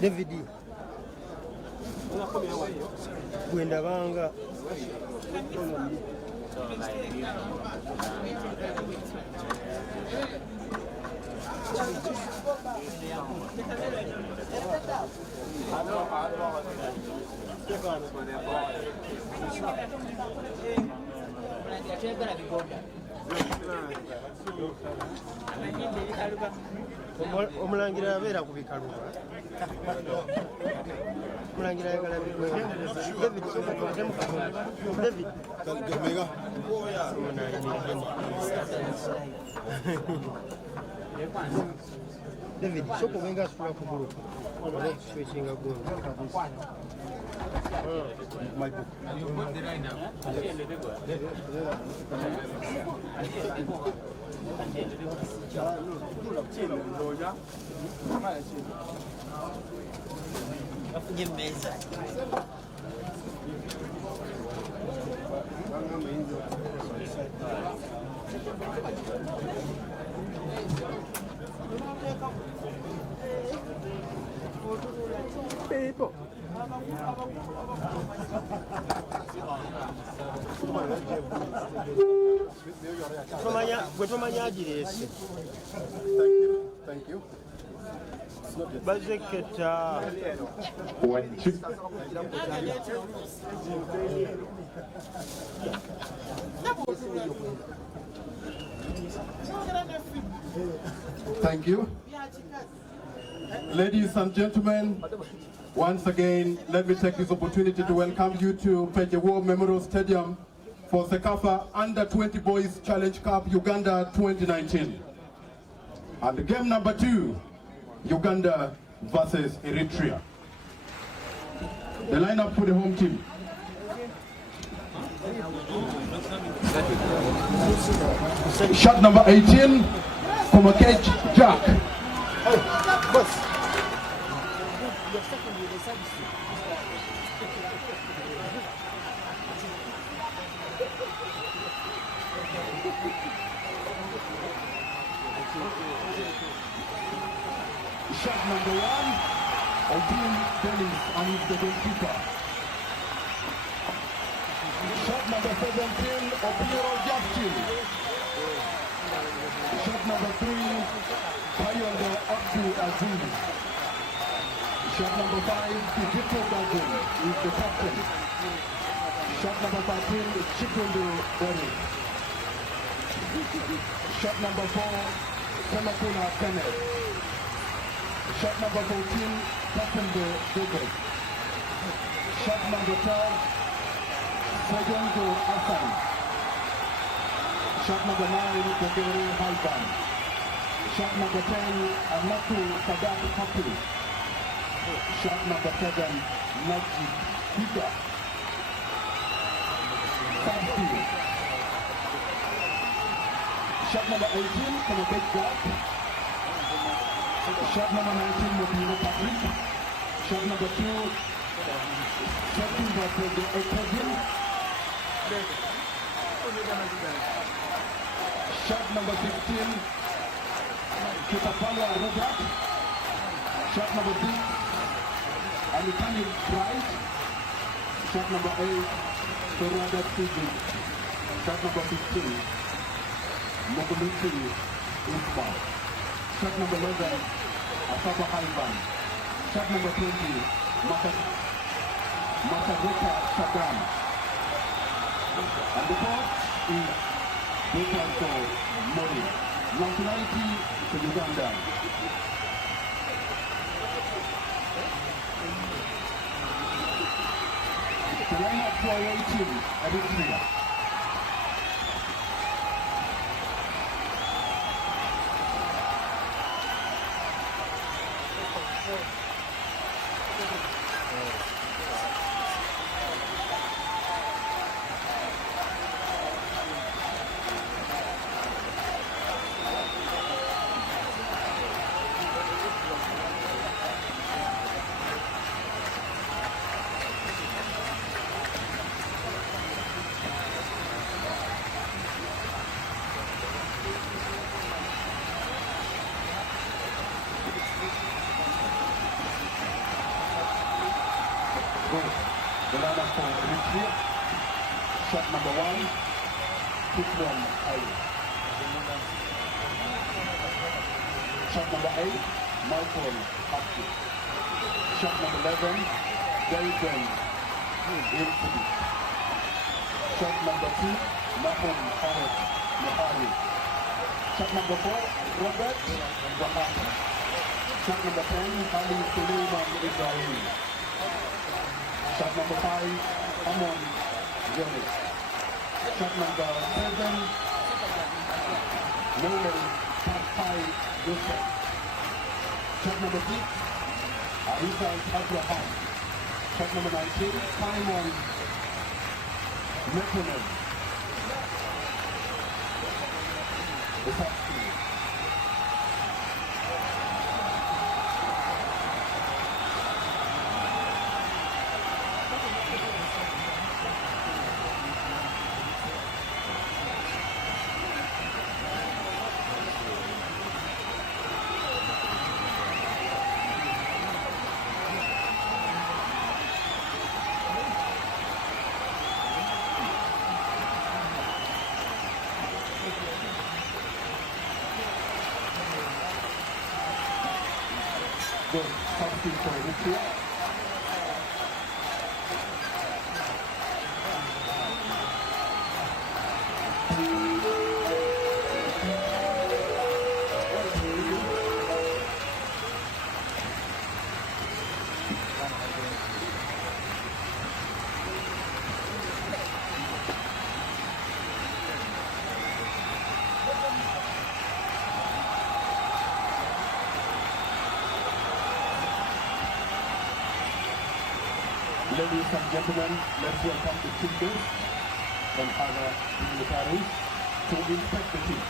David gwenda banga omulangira abeera ku bikaluba omulangira ayagala David soko benga asula ku group oba switching agun my book you put the right now people Thank you. Bazeketa Thank you. Ladies and gentlemen, once again, let me take this opportunity to welcome you to Pejewo Memorial Stadium for Sekafa Under 20 Boys Challenge Cup Uganda 2019. And game number 2, Uganda versus Eritrea. The lineup for the home team. Shot number 18, Komakej Jack. Shot number 1, Odin Dennis, and he's the goalkeeper. Shot number 17, Opiero Justin. Shot number 3, Payondo Abdul Aziz. Shot number 5, Kijito Dagun, is the captain. Shot number 13, Chikundu Bori. Shot number 4, Kamakuna Kenneth. Shot number 14, Kassendo Dugo. Shot number 12, Sejongo Hassan. Shot number 9, Kogeri Halban. Shot number 10, Anatu Sadat Kapuri. Shot number 7, Najib Higa. Shot number 18, Komakej Jack. Shot number 19, Mobino Patrick. Shot number 2, second by President Ekazin. Shot number 16, Kitapala Robert. Shot number 6, Amitani Price. Shot number 8, Torada Fiji. Shot number 15, Mokomuchi Usman. Shot number 11, Asaba Halban. Shot number 20, Masareka Saddam. And the fourth is Bukaso Mori. Nationality to Uganda. The lineup for away team, Eritrea. The lineup for Eritrea. Shot number 1, Kikron Ali. Shot number 8, Michael Hapki. Shot number 11, Delton Ilfidi. Shot number 2, Nahum Haret Mohari. Shot number 4, Robert Wahab. Shot number 10, Ali Suleiman Ibrahim. Shot number 5, Amon Jones. Shot number 7, Noel Papai Yusuf. Shot number 6, Arisa Abraham. Shot number 19, Simon Metronom. The top team. Good substitute for Eritrea. Ladies and gentlemen, let's welcome the teachers and other dignitaries to inspect the team.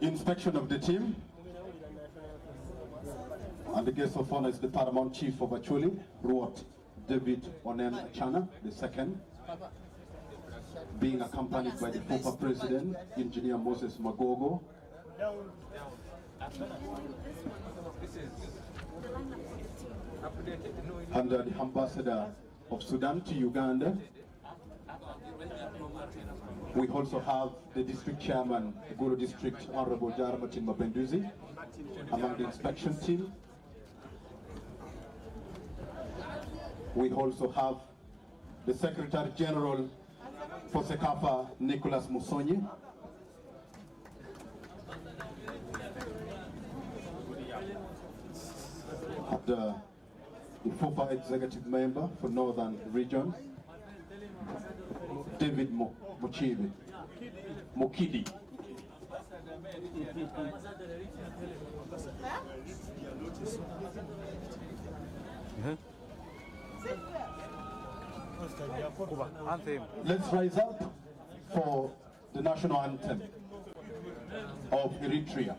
Inspection of the team. And the guest of honor is the Paramount Chief of Acholi, Ruot David Onen Achana, the second, being accompanied by the former President, Engineer Moses Magogo, and the Ambassador of Sudan to Uganda. We also have the District Chairman, the Gulu District, Honorable Jaramatin Mapenduzi, among the inspection team. We also have the Secretary General for Sekafa, Nicholas Musonyi. have the FOFA executive member for Northern Region, David Mokidi. Let's rise up for the national anthem of Eritrea.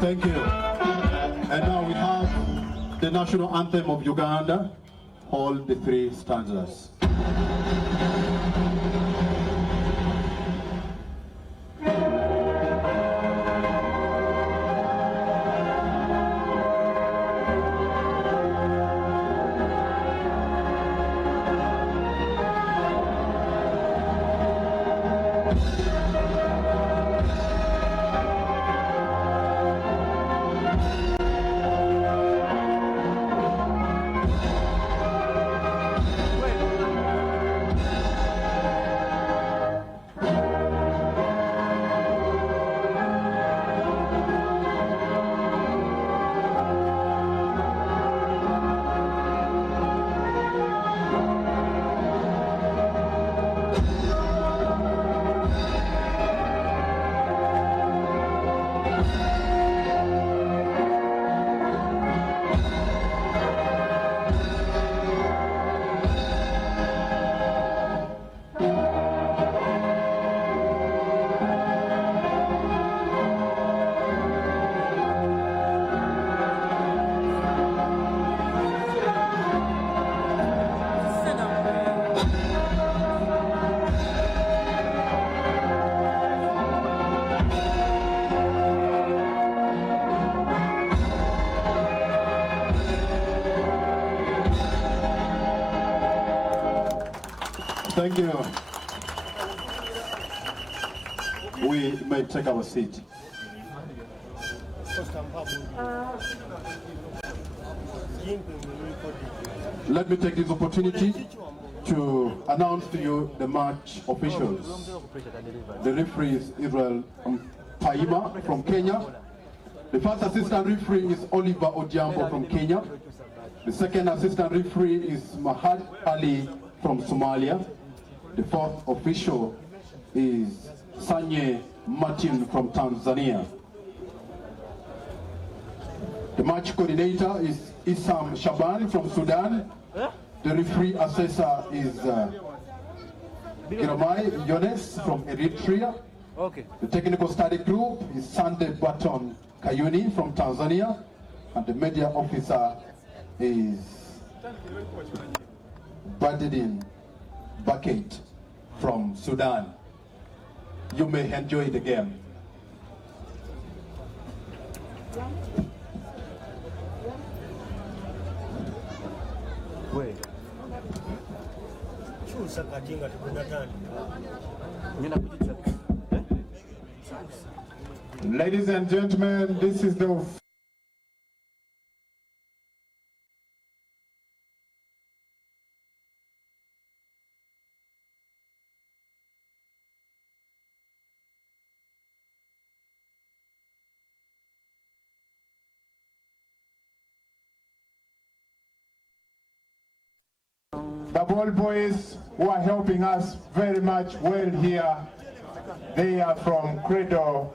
Thank you. And now we have the national anthem of Uganda, all the three stanzas. Thank you. We may take our seat. Let me take this opportunity to announce to you the match officials. The referee is Israel Paima from Kenya. The first assistant referee is Oliver Odiambo from Kenya. The second assistant referee is Mahad Ali from Somalia. The fourth official is Sanye Martin from Tanzania. The match coordinator is Isam Shaban from Sudan. The referee assessor is Giramai Yones from Eritrea. Okay. The technical study group is Sande Baton Kayuni from Tanzania. And the media officer is Badidin Bucket from Sudan. You may enjoy the game. Ladies and gentlemen, this is the ball boys who are helping us very much well here. They are from Credo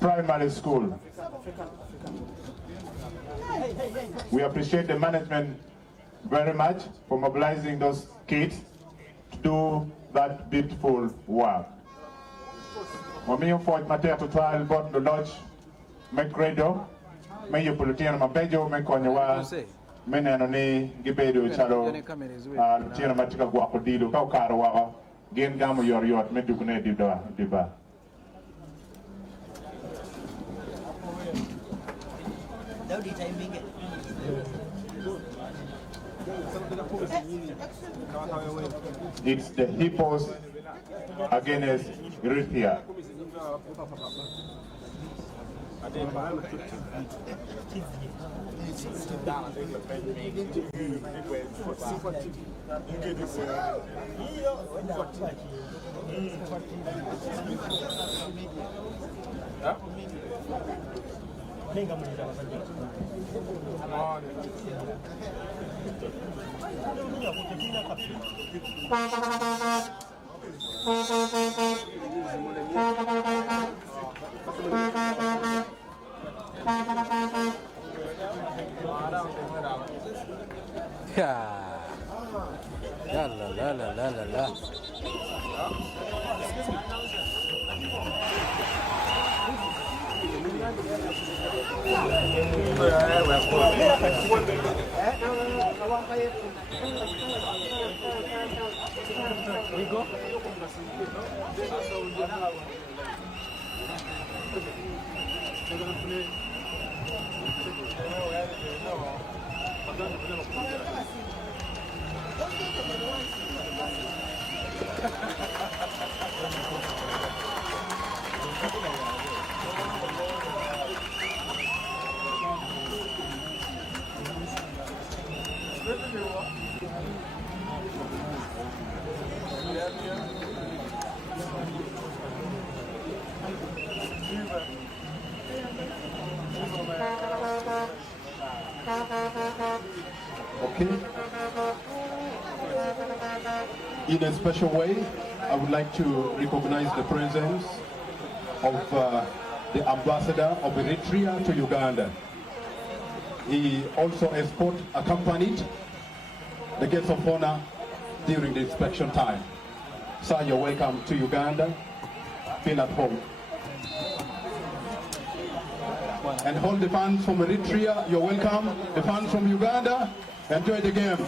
Primary School. We appreciate the management very much for mobilizing those kids to do that beautiful work. Mamiyo Fort Matea to trial bot the lodge, make Credo, may you politian mabejo, make on your mene anoni gibedo chalo tiana matika kwa kodido ka ukaro wa gen gamu yor medukune diba. It's the Hippos against Eritrea. La. Okay. In a special way, I would like to recognize the presence of the ambassador of Eritrea to Uganda. He also accompanied the guests of honor during the inspection time. Sir, you're welcome to Uganda. Feel at home. And all the fans from Eritrea, you're welcome. The fans from Uganda, enjoy the game.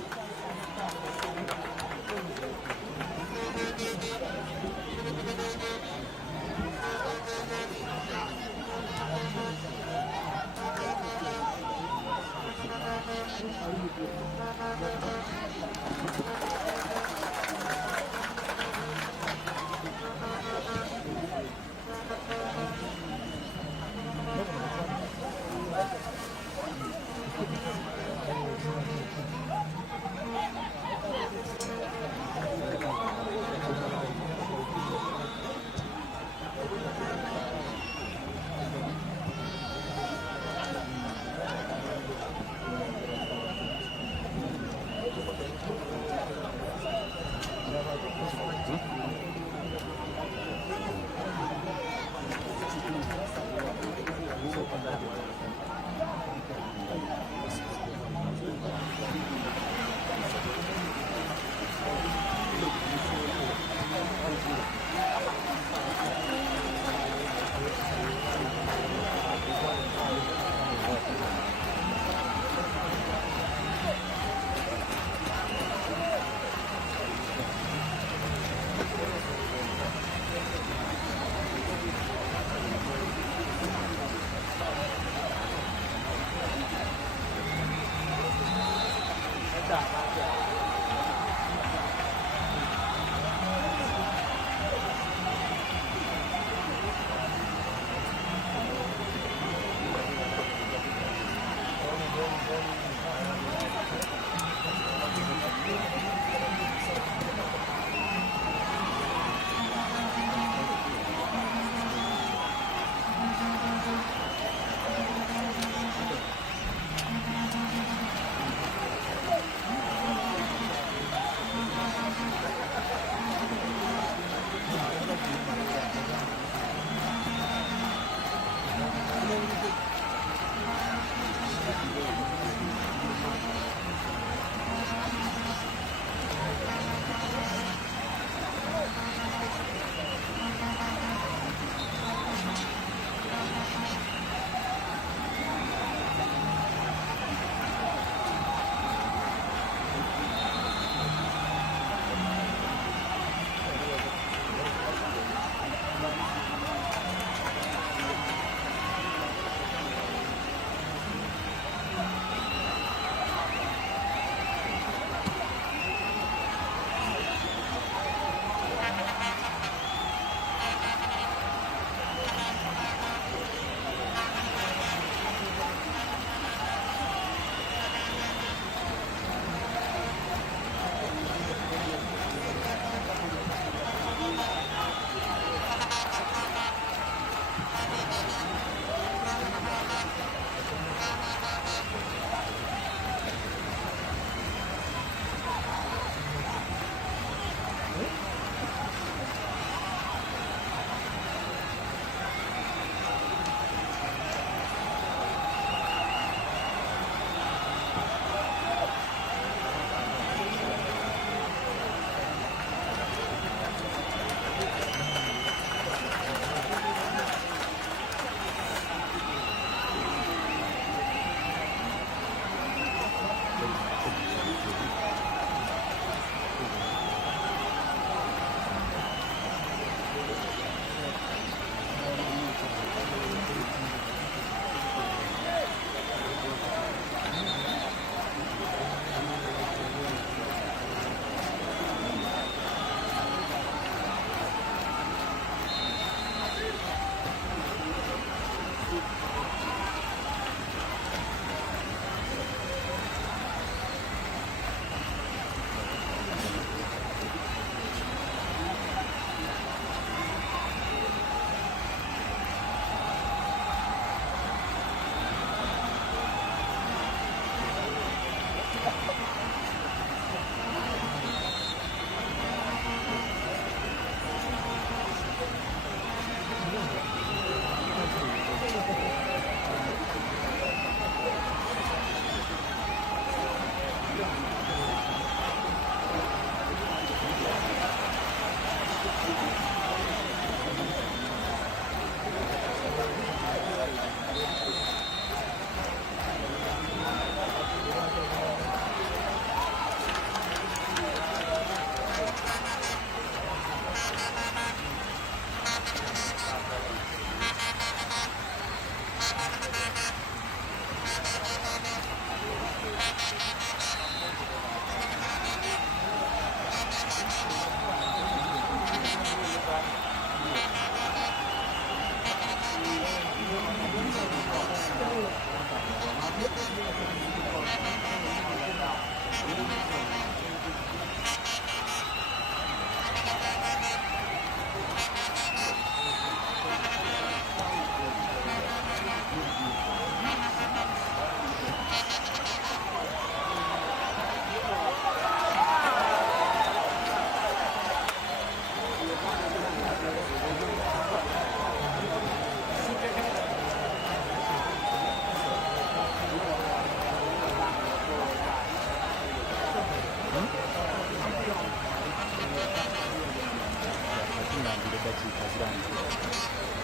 eddakiika zirangira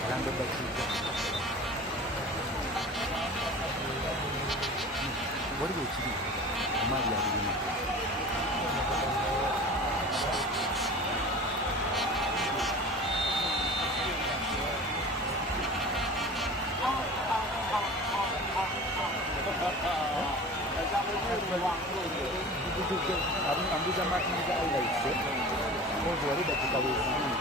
alanga eddakiika waliwo ekiri amaali abirina ambuza matiniza ailaise ozo wali dakika wezibiri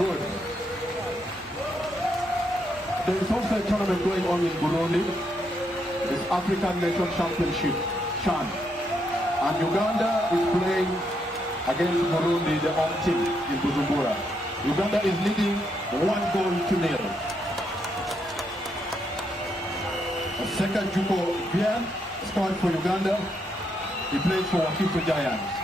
Good. There is also a tournament going on in Burundi. It's African Nation Championship, CHAN. And Uganda is playing against Burundi, the home team in Bujumbura. Uganda is leading 1-0. A second Juko Bian scored for Uganda. He plays for Wakito Giants.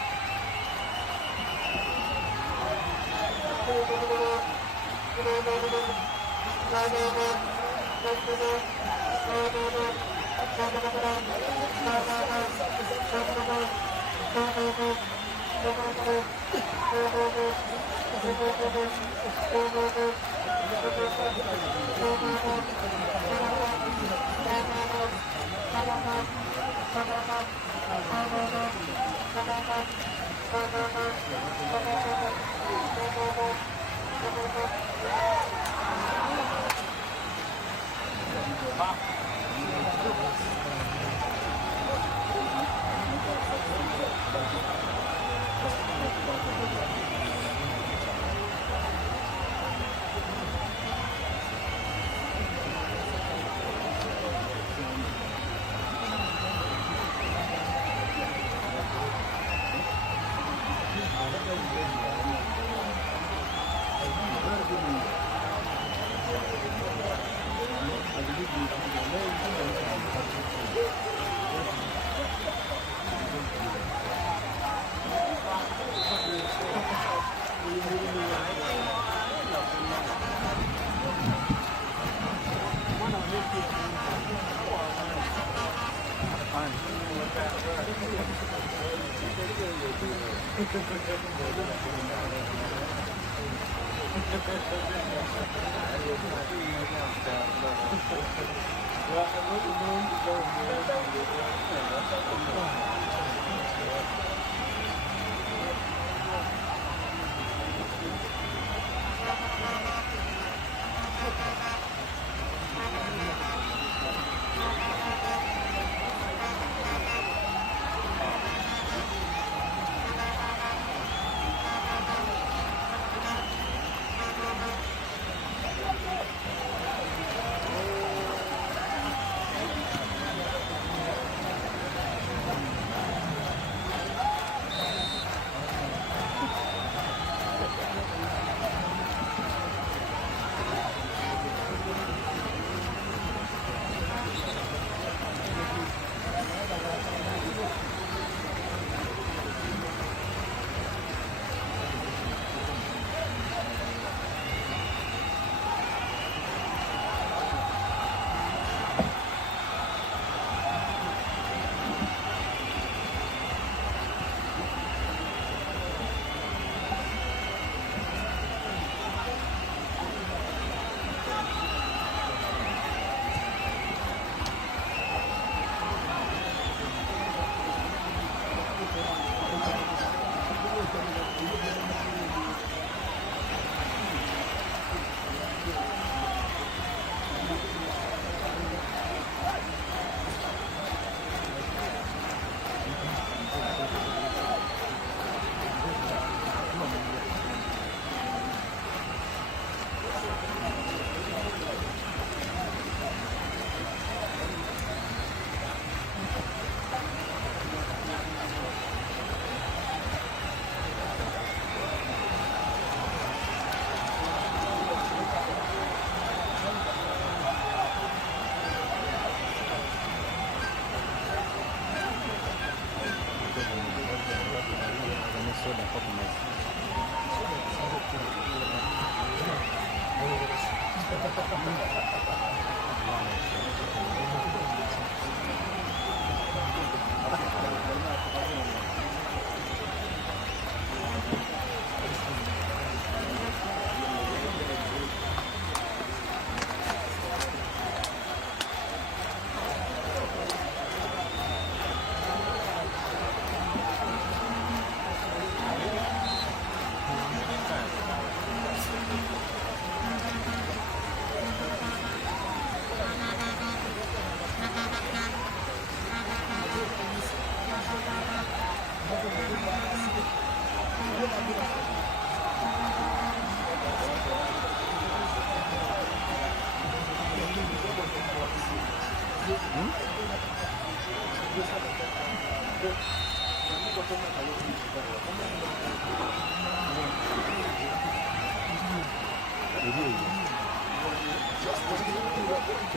Tu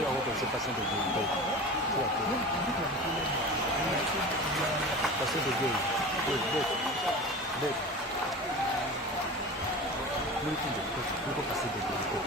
vas repenser patient de Dieu. Patient de Dieu. Bête. Nous pouvons passer de Dieu.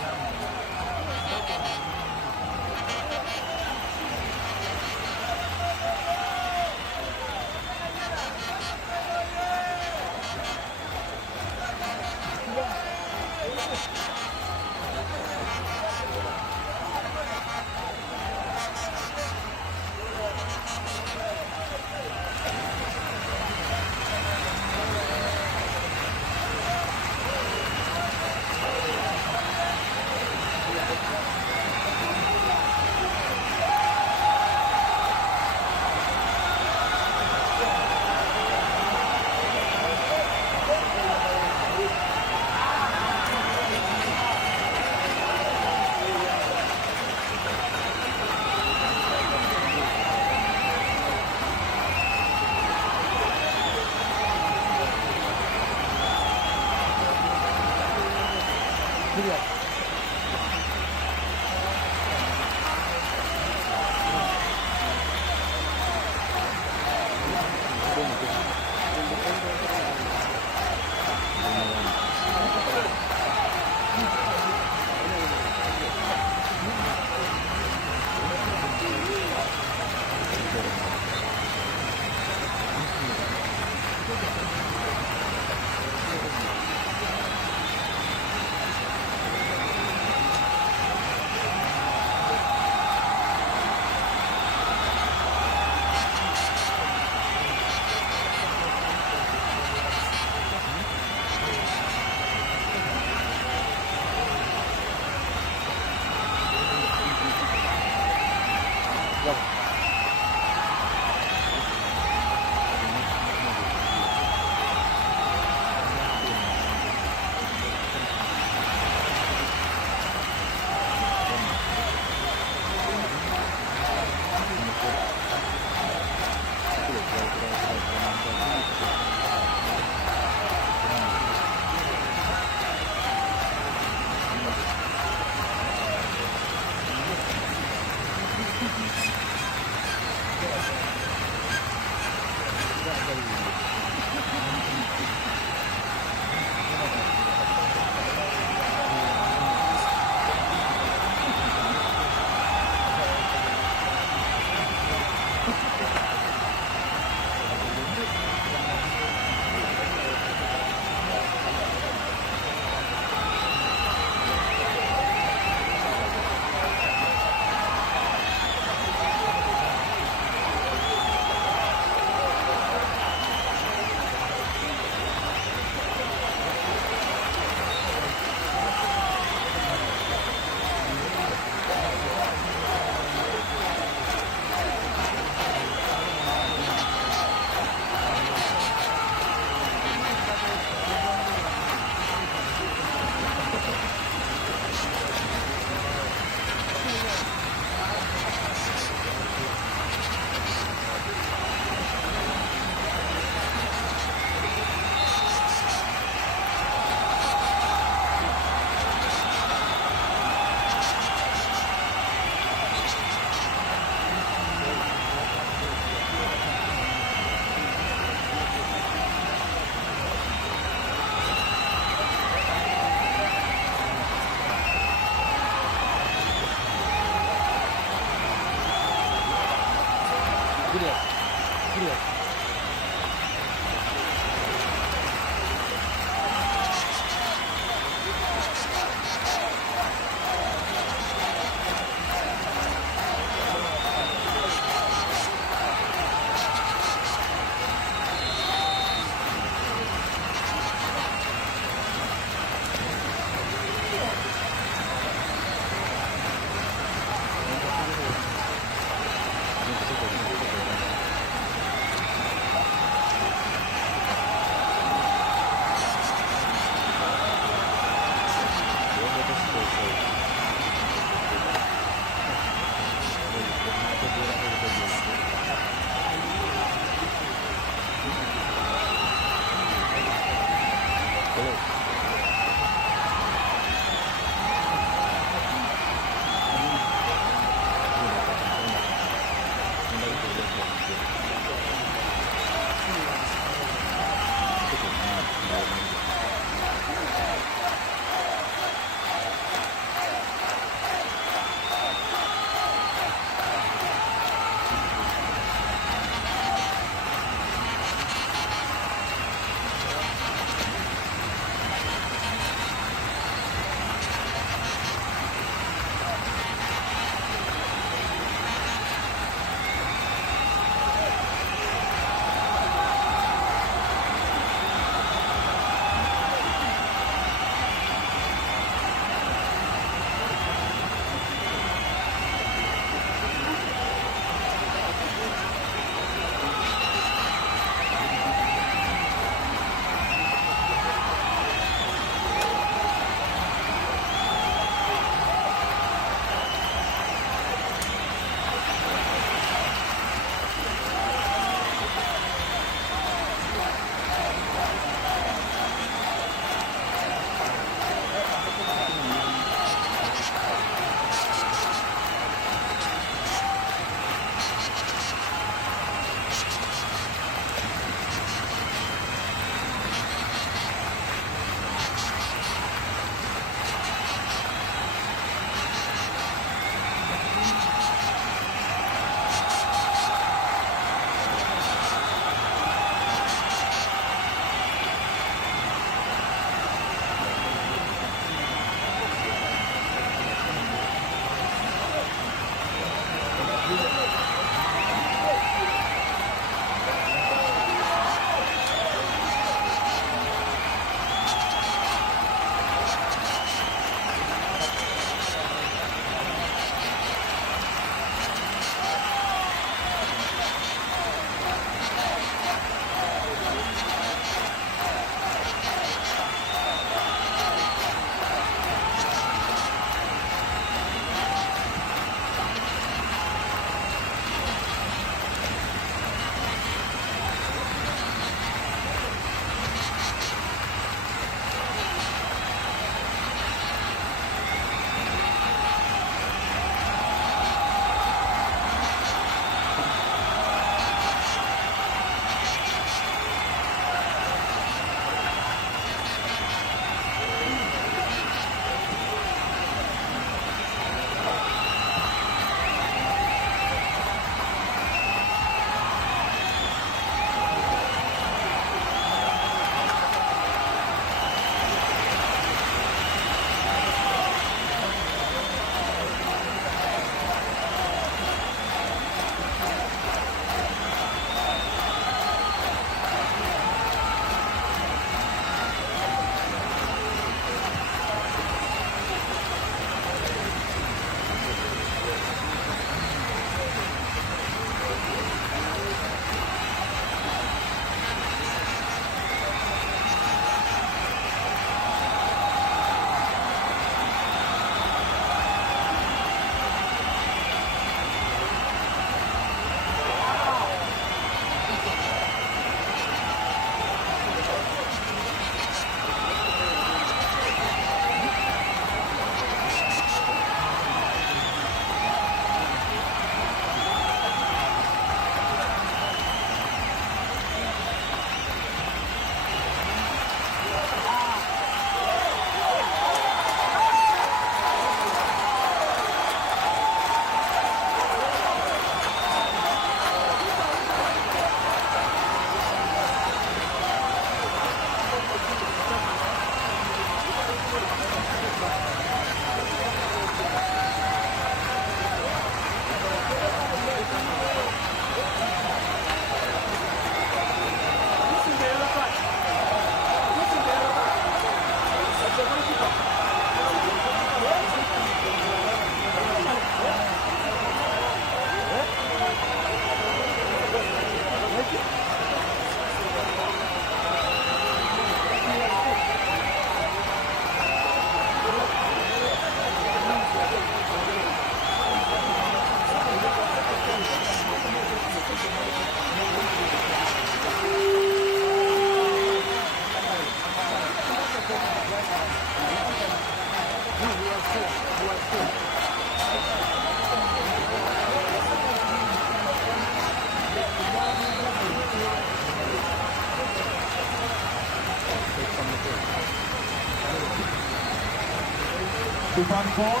The back ball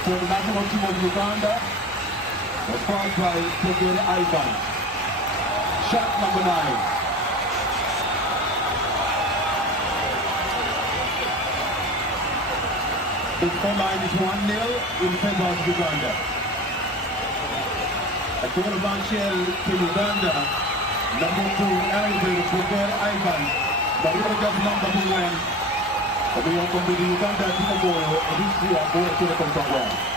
for the national team of Uganda was fouled by Togere Ivan. Shot number 9. The scoreline is 1-0 in favor of Uganda. A goal bombshell to Uganda. Number 2, Elvin Togere Ivan. Barroja's number 1. Abbiamo combinato Uganda di Mogoro e Russia a buona contro Guerra.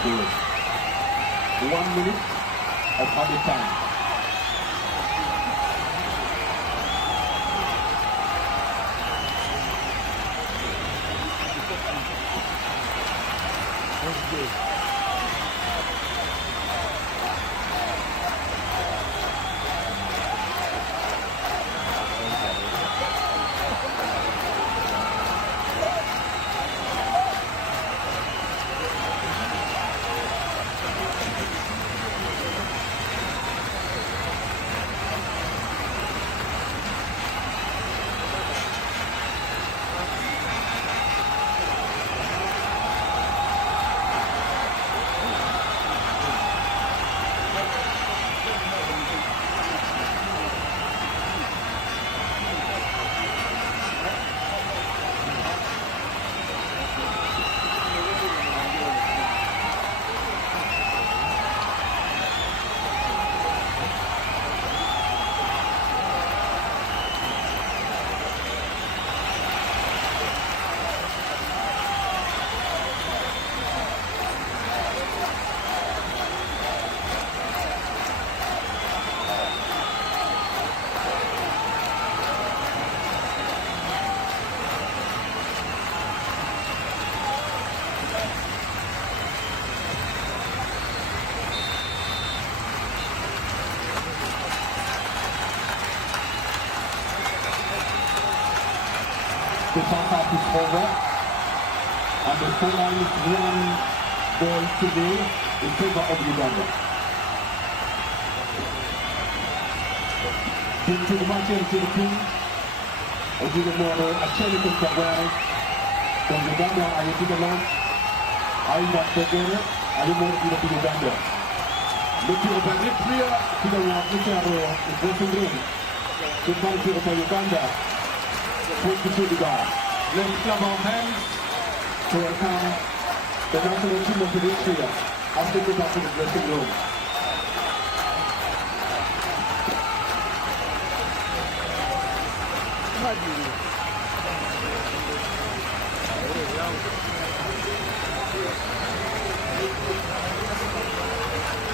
Good. 1 minute of added time. The knockout is over, and the scoreline is 1 goal today in favor of Uganda. Into the match into the team, Ojigomoro, Acheli Kagwai, from Uganda, Ayetigalon, Aiva Tegere, Ayumo to Uganda. Looking over Eritrea, to the dressing room, to country of Uganda. 22 to go. Let's clap our hands to welcome the national team of Eritrea as they go back to the dressing room.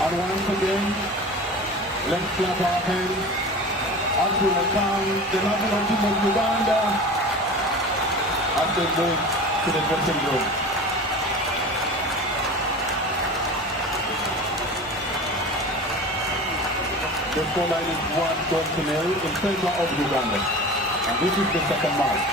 And once again, let's clap our hands as we welcome the national team of Uganda as they move to the dressing room. The scoreline is 1-0 in favor of Uganda, and this is the second match.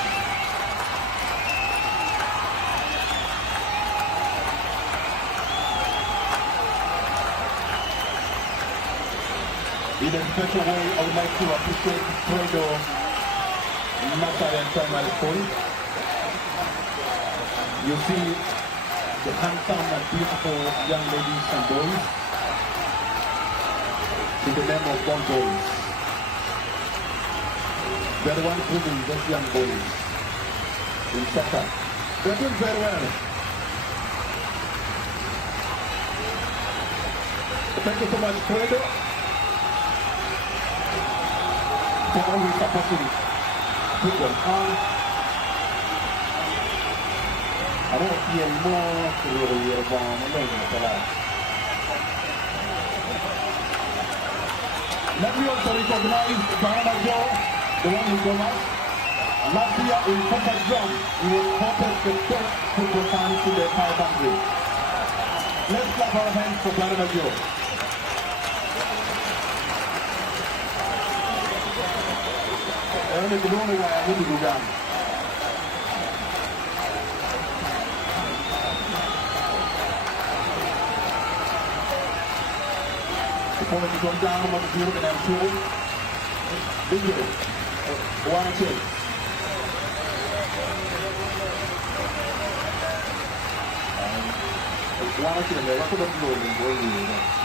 In a special way, I would like to appreciate Fredo Natarian Primary School. You see the handsome and beautiful young ladies and boys in the name of Bon Boys. They're the ones grooming those young boys in soccer. They're doing very well. Thank you so much, Fredo, for always supporting football. I don't see any more to really Let me also recognize Barama Joe, the one who got us. Last year in Papa John, he was voted the best football fan in the entire country. Let's clap our hands for Barama Joe. I don't know why I need to go down. Before we go down, what we're going to have two. Video. One and two. One and two. What are you doing?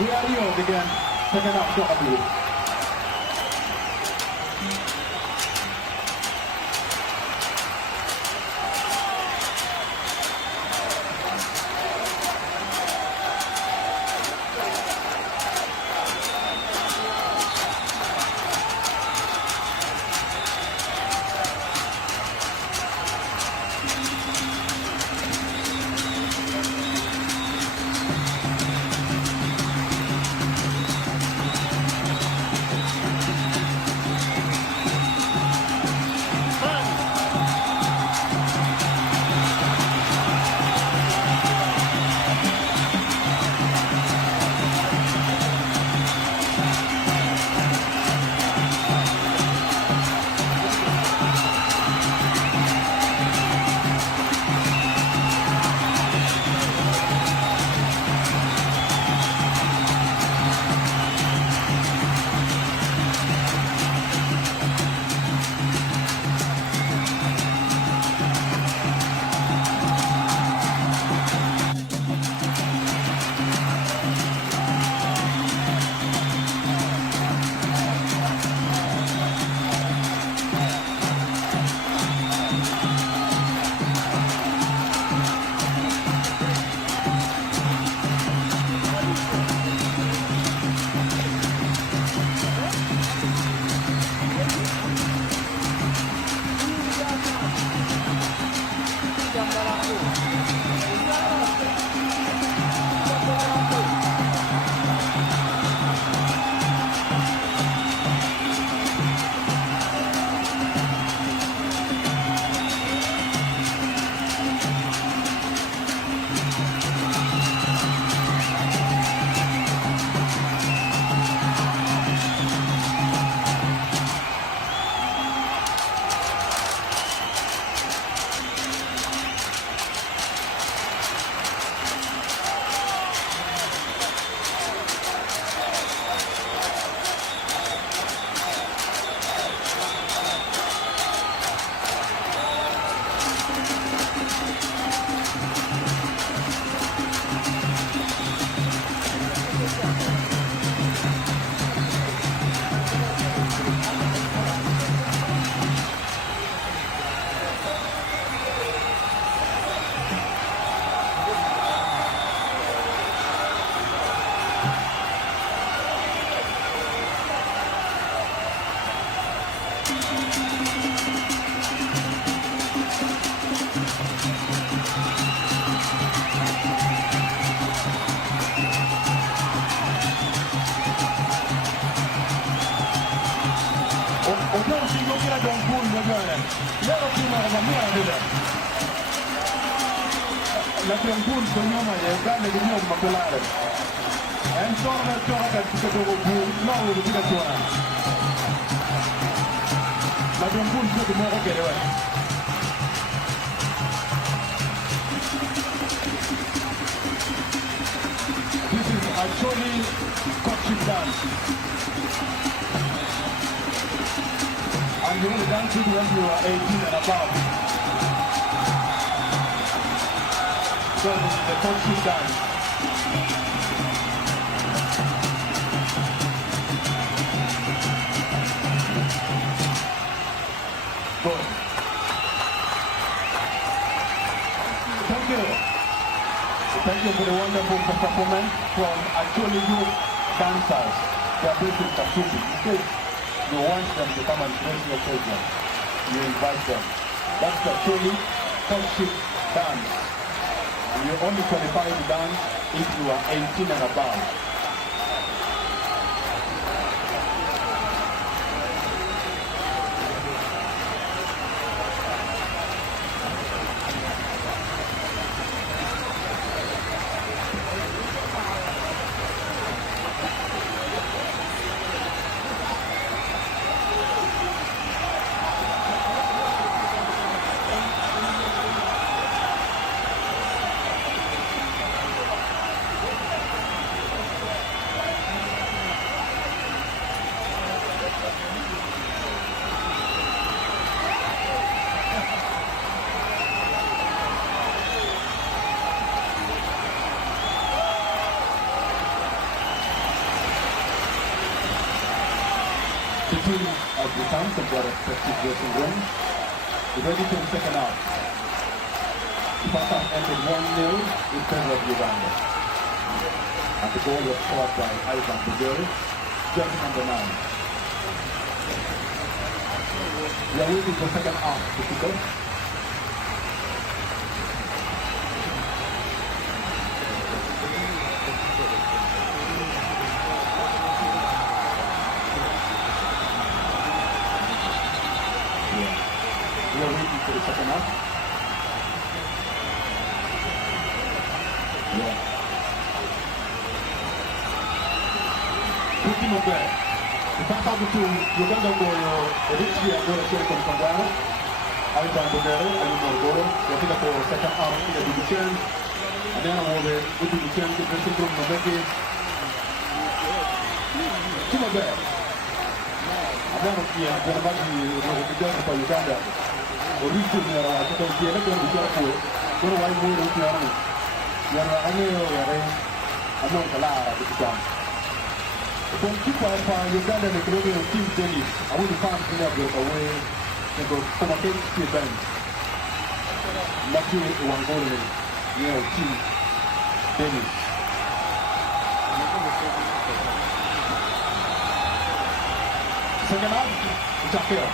We are here again, second half of the Tuma kama mia bila. Lakini pun senyuma ya Uganda ni mwa makulare. Ensona toka katika dogo pun lao kutika tuana. Lakini pun sio mwa kelewa. This is actually courtship dance. And you only dance it when you are 18 and above. So this is the courtship dance. Good. Thank you. Thank you for the wonderful performance from actually youth dancers. They are based in Kasubi. In case you want them to come and train your children, you invite them. That's the truly courtship dance. You only qualify to dance if you are 18 and above. The team of the Suns of their respective dressing rooms is ready for the second half. The first half ended 1-0 in favor of Uganda. And the goal was scored by Ivan Bugeri, jersey number 9. We are waiting for the second half to kick off. We are waiting for the second half. Yeah. Ultimo beh, il passato su Uganda Goyo e Ricci ancora c'è con Pagano. Ivan Bugeri è un orgolo, che ha tirato il second half in edition. Andiamo a muovere tutti i vicini che presi con Mabeki. Ultimo beh. Abbiamo qui a Giovanni Rosicchiano per Uganda. Origine era tutto il piede con il gioco. Sono vai molto in piano. Era anche abbiamo calare di qua. Con chi fa Uganda ne credo un team tennis. I want to find clear of the way to go from a big event. Lucky one goal in team tennis. Second half, it's a fair.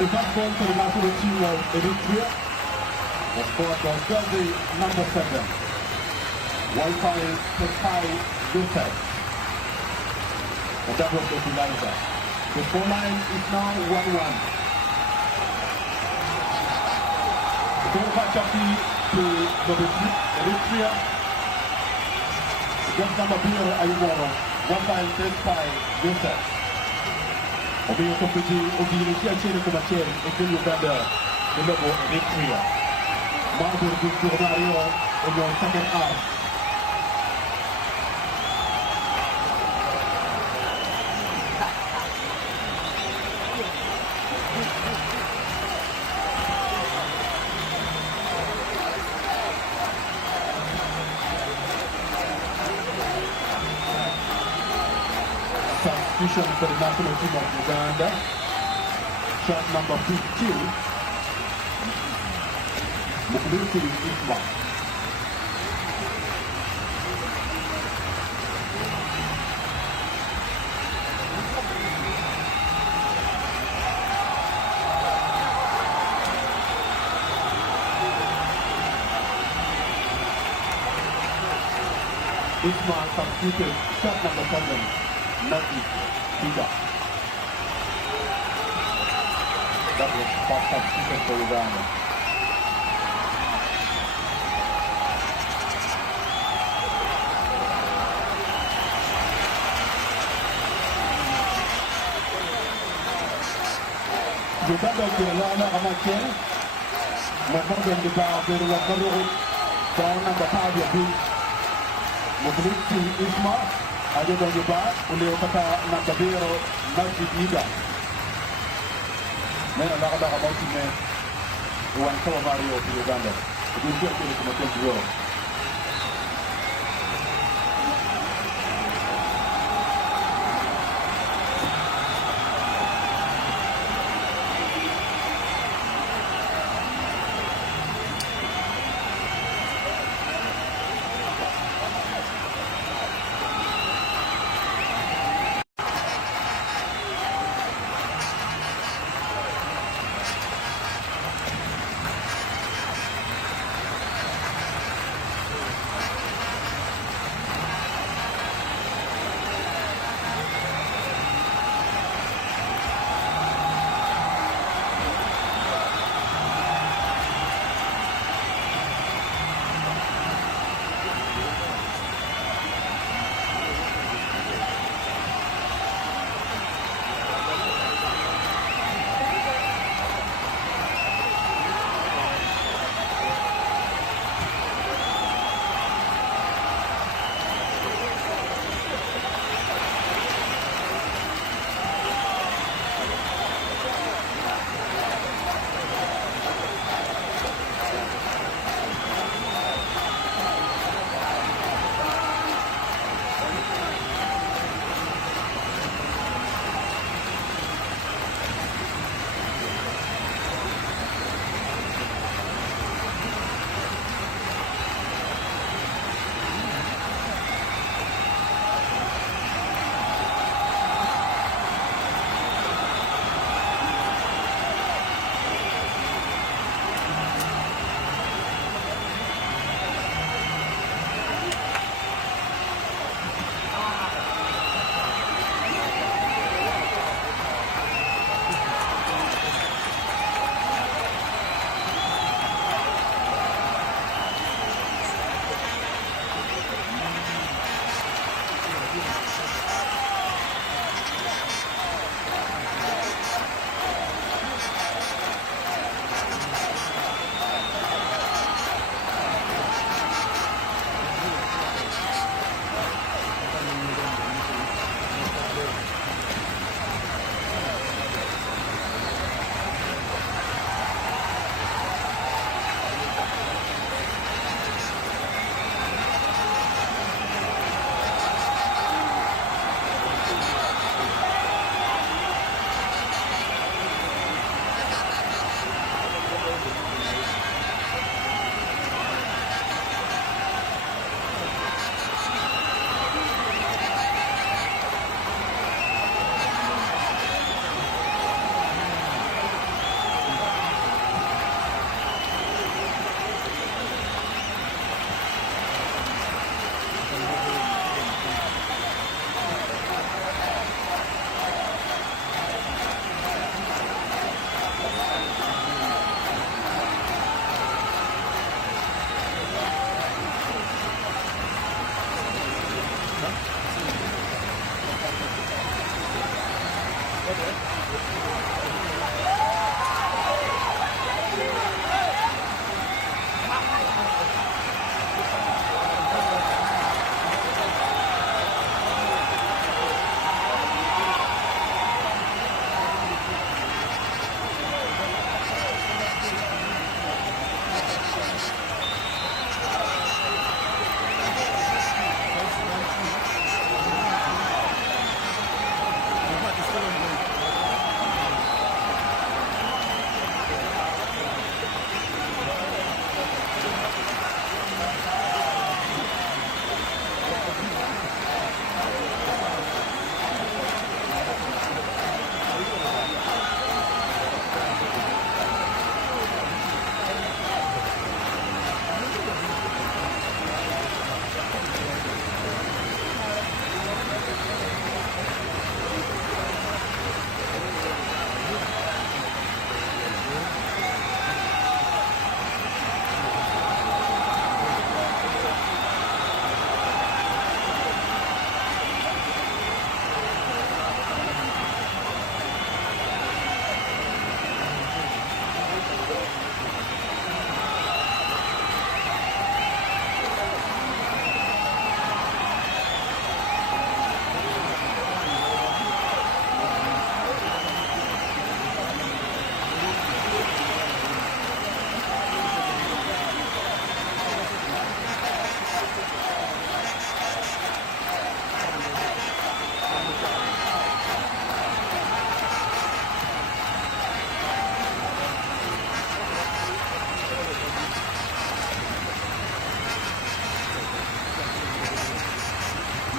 The first ball for the national team of Eritrea was scored by jersey number 7, Wi-Fi Tekai Joseph. The double equalizer. The scoreline is now 1-1. Gorba Chapi to Eritrea. Just number Biro Ayumoro, Wi-Fi Tekai Joseph. Obiyo Kopiji, Ogiri, Chiachiri Kumachiri, Uganda, Eritrea. Marble pour Mario in your second half. Substitution for the national team of Uganda. Shot number 15. Mukulusi Isma. Isma substituted shot number 7. Nati Tiga. That was top substitution for Uganda. Uganda Kirana Amakel, Makan Diba, Berla Karu, Fauna Batavia B. Mobility Isma, Adodo Diba, Uleokata Nakabiro, Nati Tiga. Mena Lagada Amotime, one Kawa Mario to Uganda. It will get to the Euro.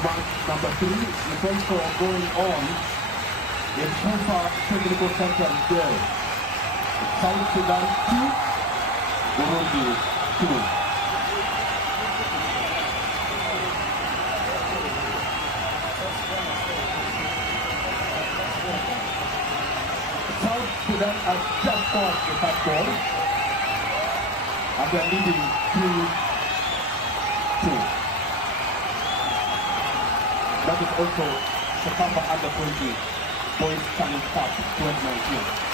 match number 3 is also going on in Kufa Technical Center there. South Sudan 2, Burundi 2. South Sudan has just scored the first goal and they are leading 3-2. That is also September Under 20 Boys Challenge Cup 2019.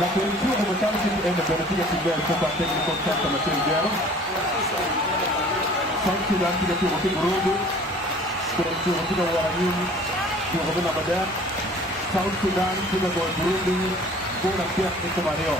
La coalizione democratica e la beneficia del Copa Technical Center Material. South Sudan tidak cukup Burundi, cukup tidak Waranyum, cukup Nabadan. South Sudan tidak boleh Burundi, boleh pihak itu Mario.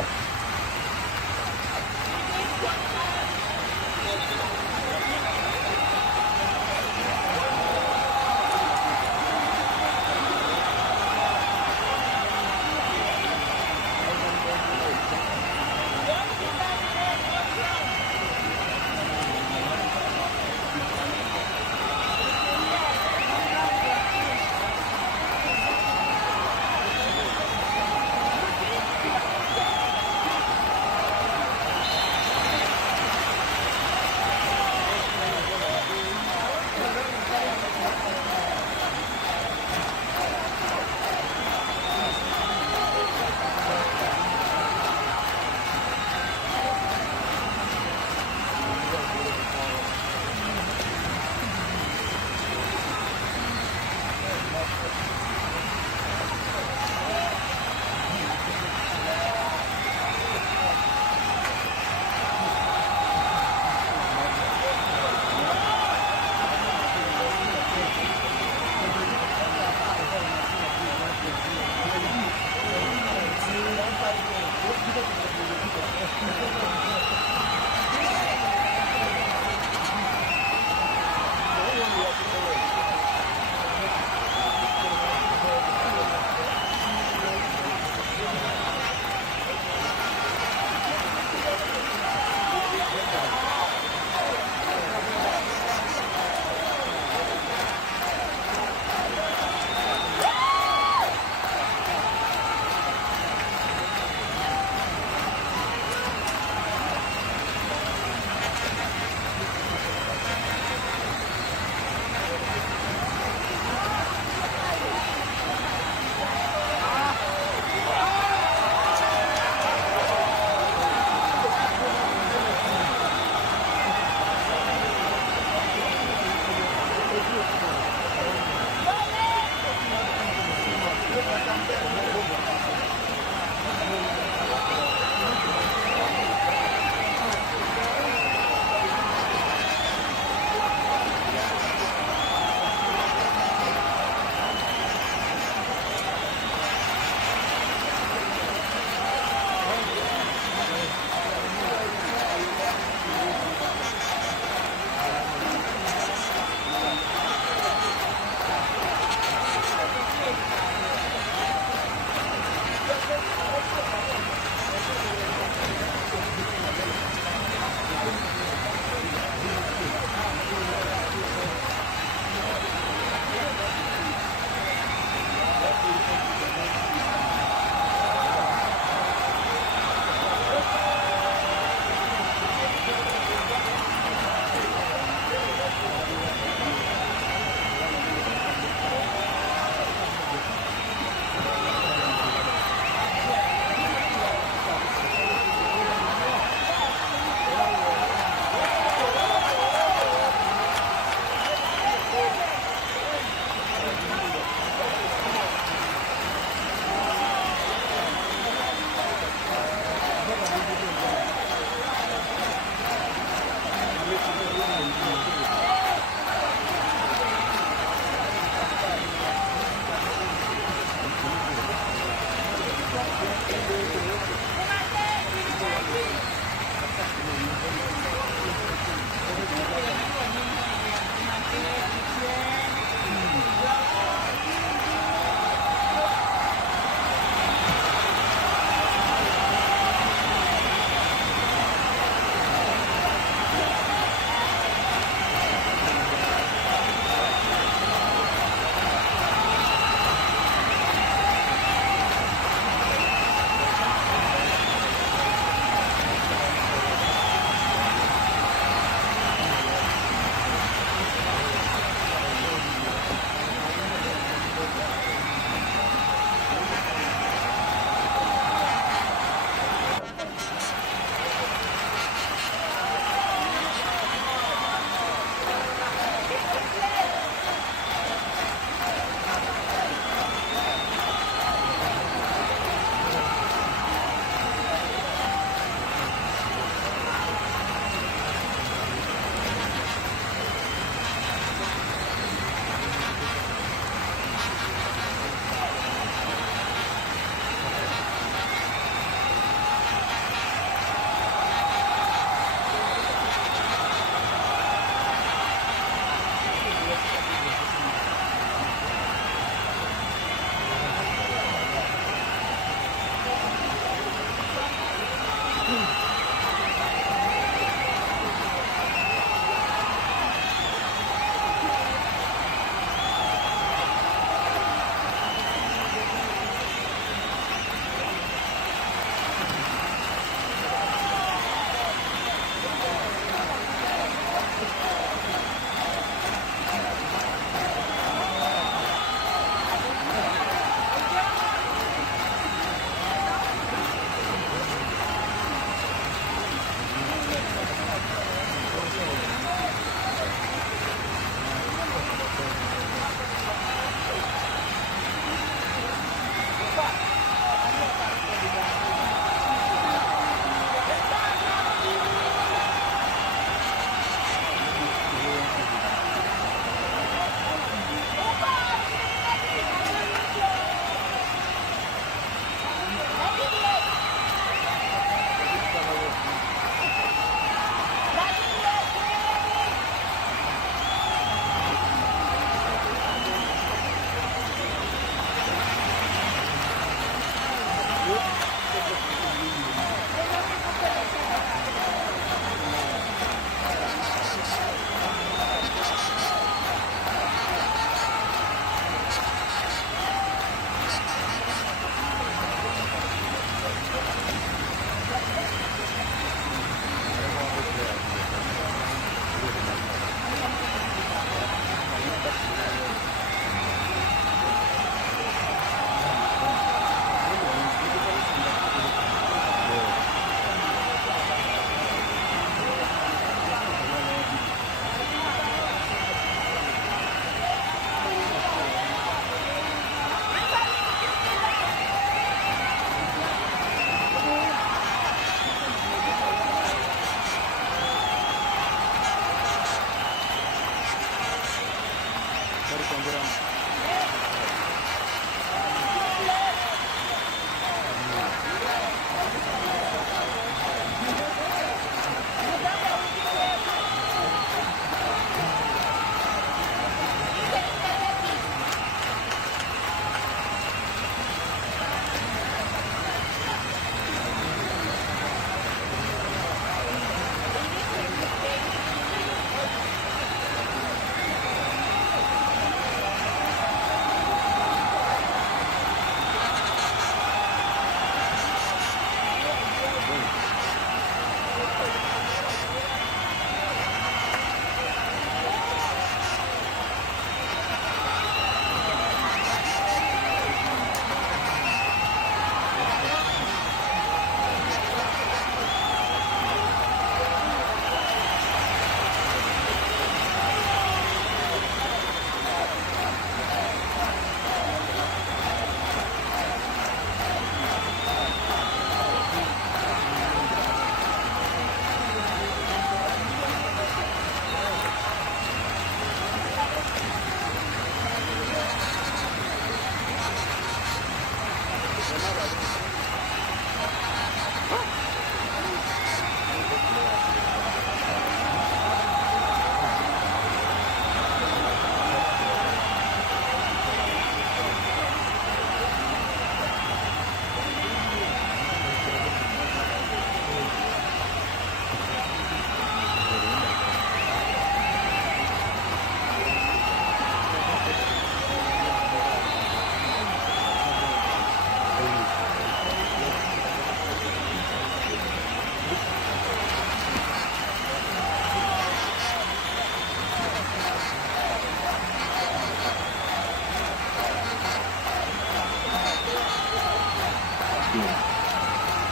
game.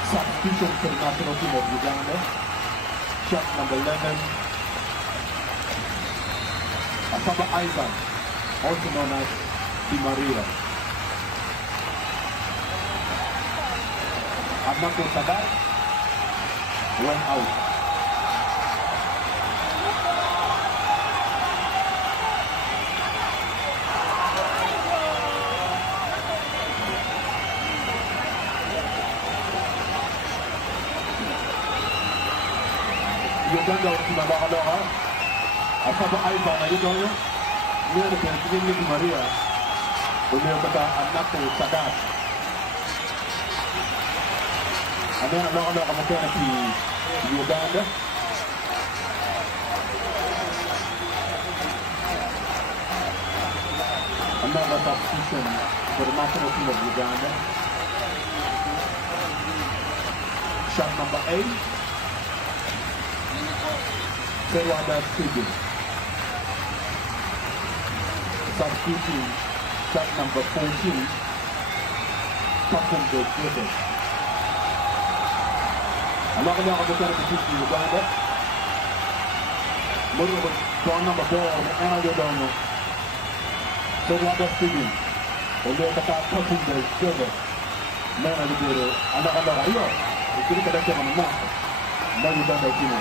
Substitution for the national team of Uganda. Shot number 11. Asaba Ivan, also known as Di Maria. Amako Sadat went out. Uganda wakimalawalawa Asaba Ivan ayudonyo niya na pinagiging ni Di Maria umiyokata Amako Sadat. Ano ang kamatera si Uganda? Another substitution for the national team of Uganda. Shot number 8. Serwada Studi. Substituting shot number 14. Kapung Joseph. Ano kaya kamatera si Uganda? Muro ko doon number 4 na Enayodonyo. Serwada Studi. Ulit kata Kapung Joseph. Mena libero. Anak-anak ayo. Ikili ka dati mga mga. Uganda Timo.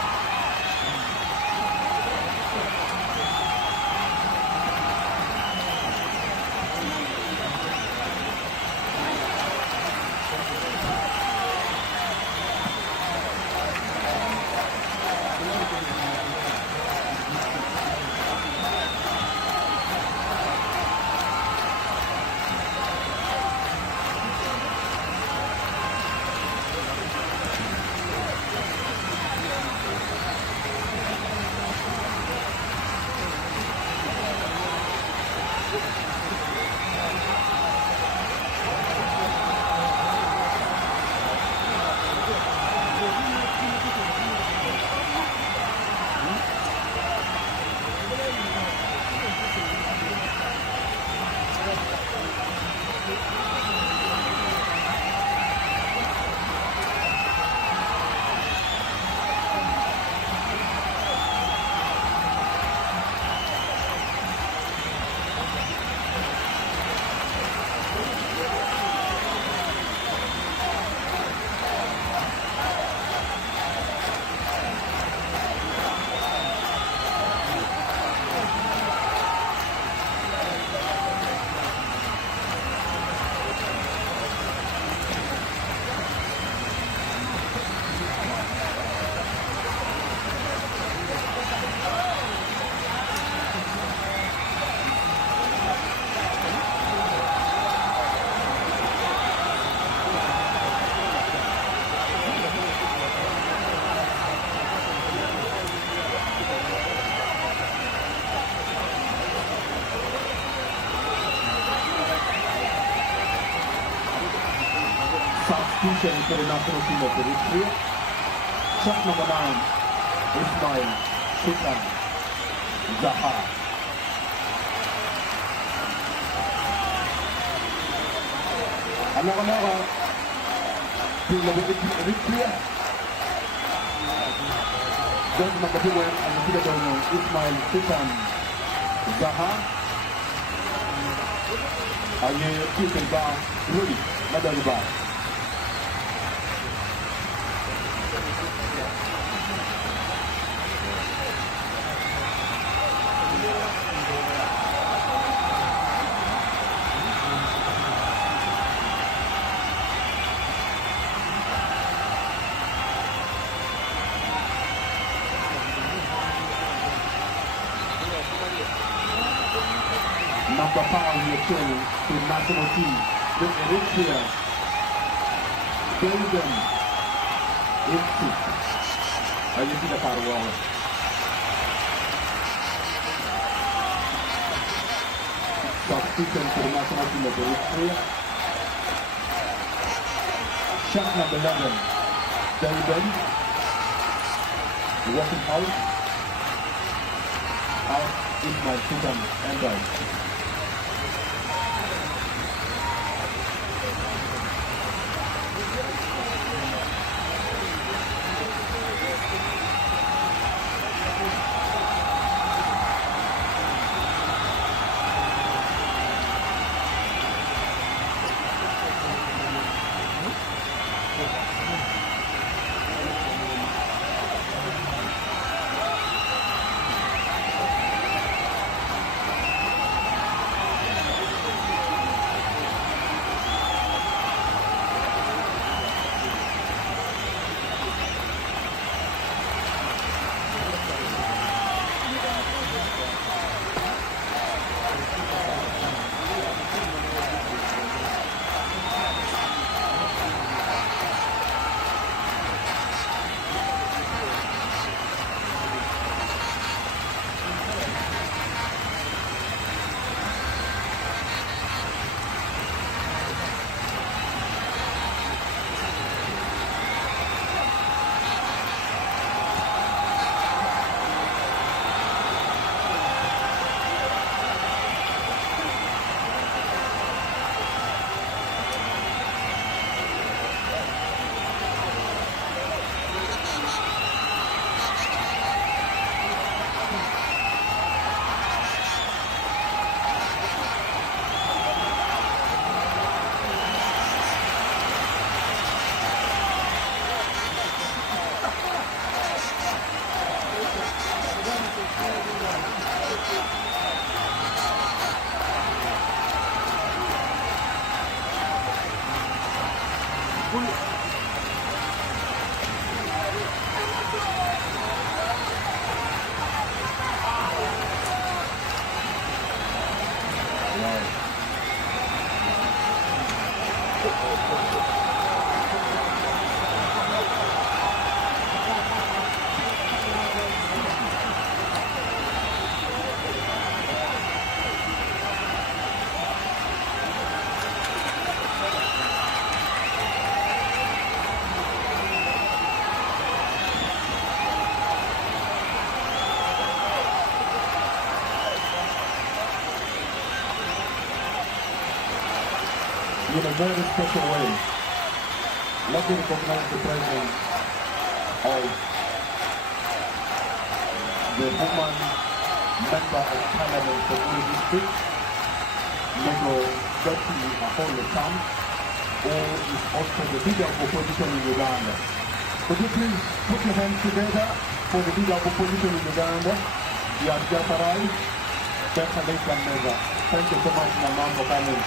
Substitution for the national team of Eritrea. Shot number 9, Ismail Sultan Zaha. Alaka-laka, team of Eritrea. Just number 2, ang nagsigadonyo, Ismail Sultan Zaha. Ang yung ba, Rudy, madali ba? Number 5 returning to the national team with Eritrea. Belgium in 6. Ayun sila Parwal. Substitution to the national team of Eritrea. Shot number 11. Belgium. Walking out. Out is my Sultan and out. In a very special way, let me recognize the presence of the woman member of Parliament for Buru District, Major Betty Aholo Sam, who is also the leader of opposition in Uganda. Could you please put your hands together for the leader of opposition in Uganda, Yadja Farai, Thank you so much, Mama, for coming.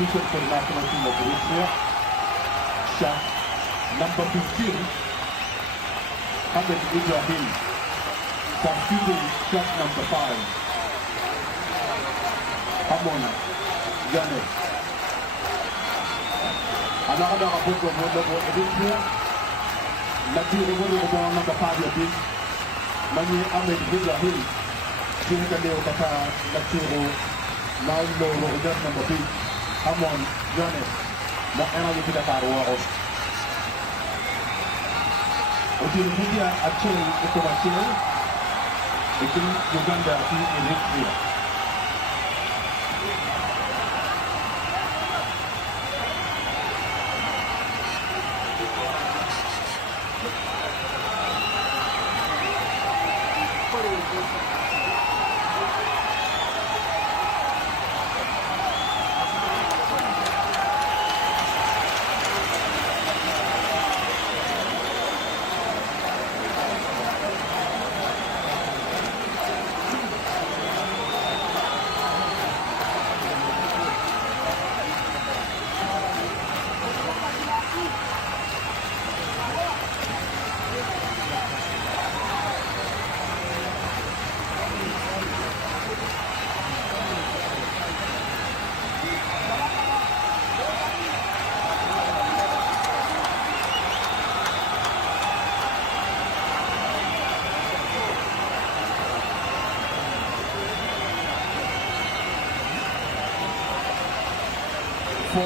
substitution for the national team of Eritrea. Shot number 15, Ahmed Ibrahim, substituting shot number 5. Hamon Janet. Another report of Eritrea. Lakini wale number 5 ya team. Mani Ahmed Ibrahim. Tinika leo kata Lakini Naulo Rojas number 2. Hamon Janet. Na energy kita karuah. Ukirudia Achei iko Achei, lakini Uganda hii Eritrea.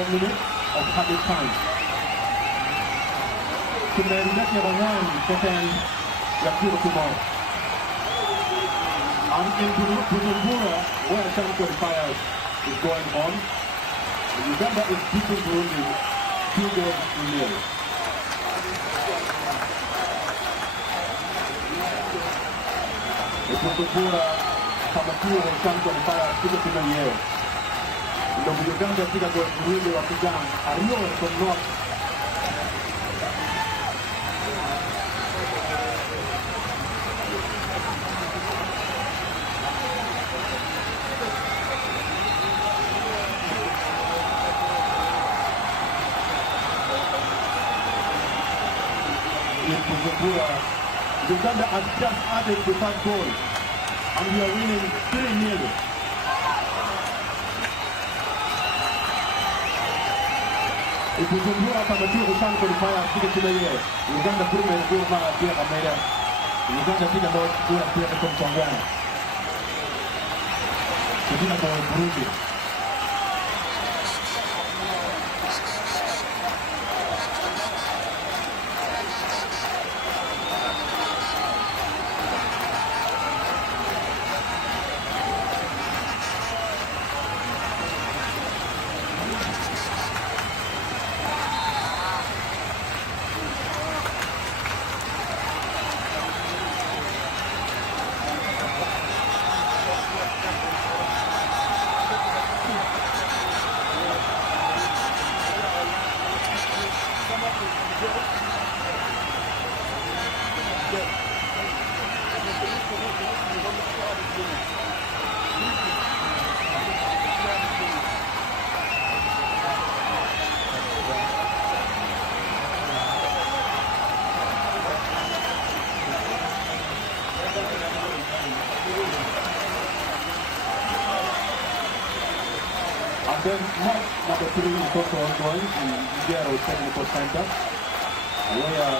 Minutes of habit time. Tumeelekea Rwanda second ya Kiro tomorrow. I'm in Bujumbura where some qualifiers is going on. Uganda is beating Burundi 2-0. Bujumbura kama Kiro some qualifiers kuja tunayo. Ndio Uganda katika kwa Burundi wa Sudan Ario from North. Uganda has just added the third goal and we are winning 3-0. Bujumbura kama tu ushan qualifier kile kile yeye Uganda kurume ndio mara pia kamera Uganda kile ndio kura pia kwa mchangano kile kwa Burundi. Then match number 3 is also ongoing in Igero Technical Center, where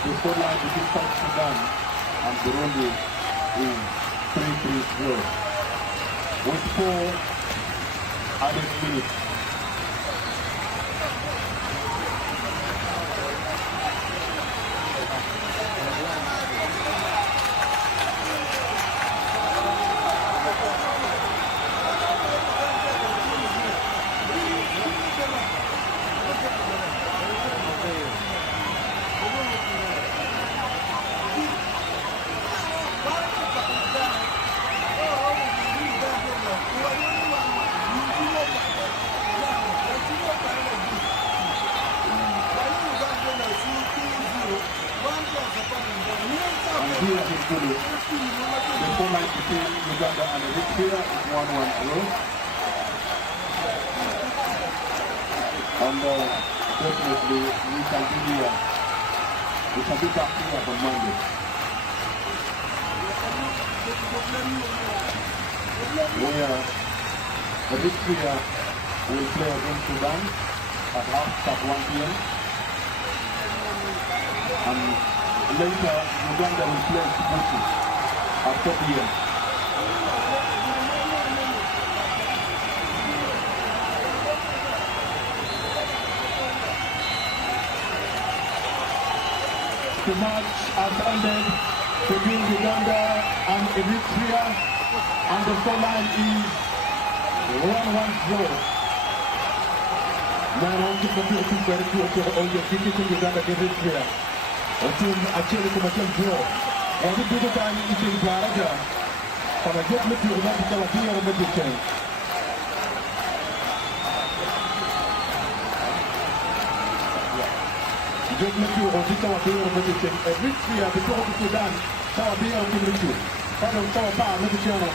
the scoreline between South Sudan and Burundi is 3-3 with 4 added minutes. The scoreline between Uganda and Eritrea is 1-1 draw. And definitely we shall be here. We shall be back here on Monday. Where Eritrea will play against Sudan at 1 p.m. And later Uganda will play Djibouti at 4 p.m. The match has ended between Uganda and Eritrea, and the scoreline is 1-1 draw. Now on to the team very close to all the defeating Uganda and Eritrea. A team actually come and draw. And the bigger time is in Baraja. From a good look to the Calabia of the Just make you or this our beer of the Eritrea before the Sudan, our beer of the Michu. Father of our power, the channel,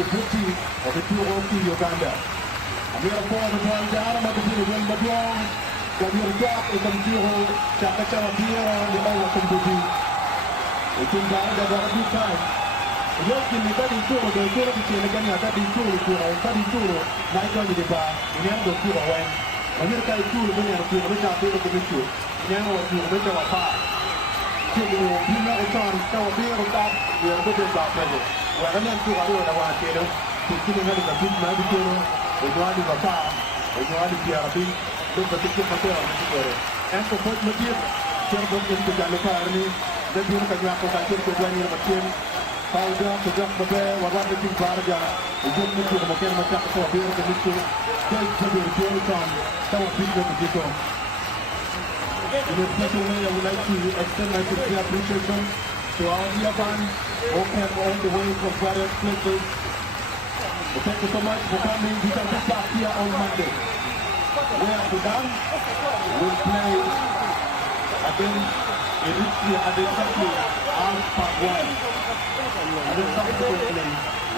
the booty of the two of Uganda. And we are for the one down, and the people when the wrong, that you are back in the Juro, Chakacha beer on the hour from Booty. It's in Ghana that a good time. Look in the Tadi Tour, the Tour of the Chilagania, Tadi Tour, night on the bar, in the end of Tour when. When you're going to the winner of the Michu. Now you make a part. You know, it's on our beer of that. We are good at that. We're going to our tailor. He's giving us a big medicator. We're going to the car. We're going to be a big look at the material. And for what material, Kerbo is the Galicarni. Then you look at your pocket to one year of a powder to just the bear, what I'm looking for. We don't need to the mechanical capital of beer of the Michu. Take the return from our people to people. In a special way, I would like to extend my sincere appreciation to our dear fans who came all the way from various places. Thank you so much for coming. We can be back here on Monday, where Sudan will play against Eritrea at exactly part 1. And then subsequently,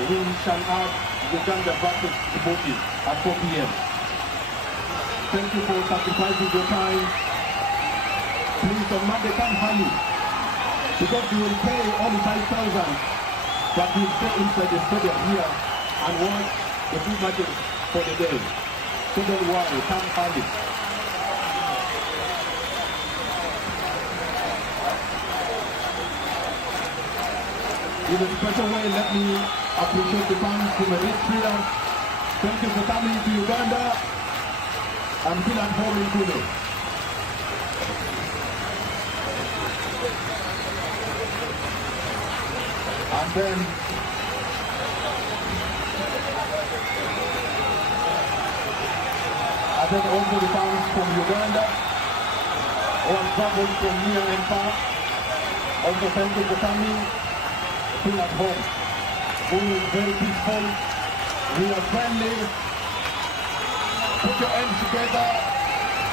we shall have Uganda versus Djibouti at 4 p.m. Thank you for sacrificing your time. Please on Monday come early, because you will pay only 5,000, but you stay inside the stadium here and watch the two matches for the day. So don't worry, come early. In a special way, let me appreciate the fans from Eritrea. Thank you for coming to Uganda and feel at home in Kudu. And then also the fans from Uganda who have traveled from near and far. Also thank you for coming. Feel at home. We are very peaceful. We are friendly. Put your hands together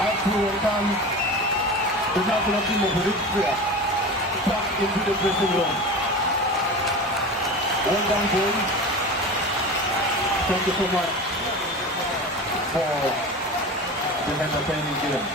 as we welcome the national team of Eritrea back into the dressing room. Well done, boys. Thank you so much for the entertaining game.